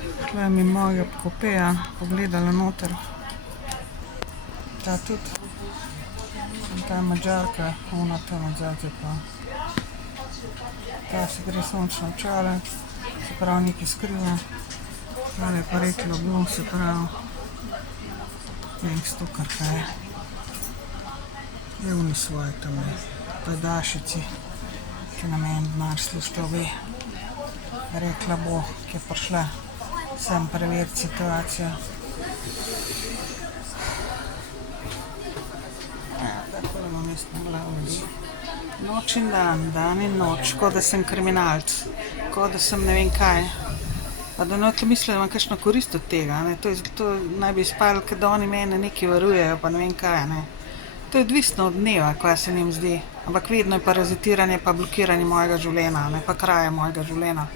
Tukaj mi mojega kopeja pogledala noter. Ta tudi. In ta Madžarka, ona tam odzadaj pa. Ta si gre sončne očale, se pravi nekaj skriva. Tale je pa rekla bo, se pravi, nekaj kar kaj. Je oni svoje tam pajdašici, ki na meni denar slušta obe. Rekla bo, ki je prišla sem preveriti situacijo. Takole imam jaz na glavi. Noč in dan, dan in noč, kot da sem kriminalec, kot da sem ne vem kaj. Pa da notri mislijo, da imam kakšno korist od tega, ne. To naj bi izpadlo, ke da oni mene nekaj varujejo, pa ne vem kaj, ne. To je odvisno od dneva, kaj se njim zdi. Ampak vedno je parazitiranje pa blokiranje mojega življenja, ne, pa kraje mojega življenja.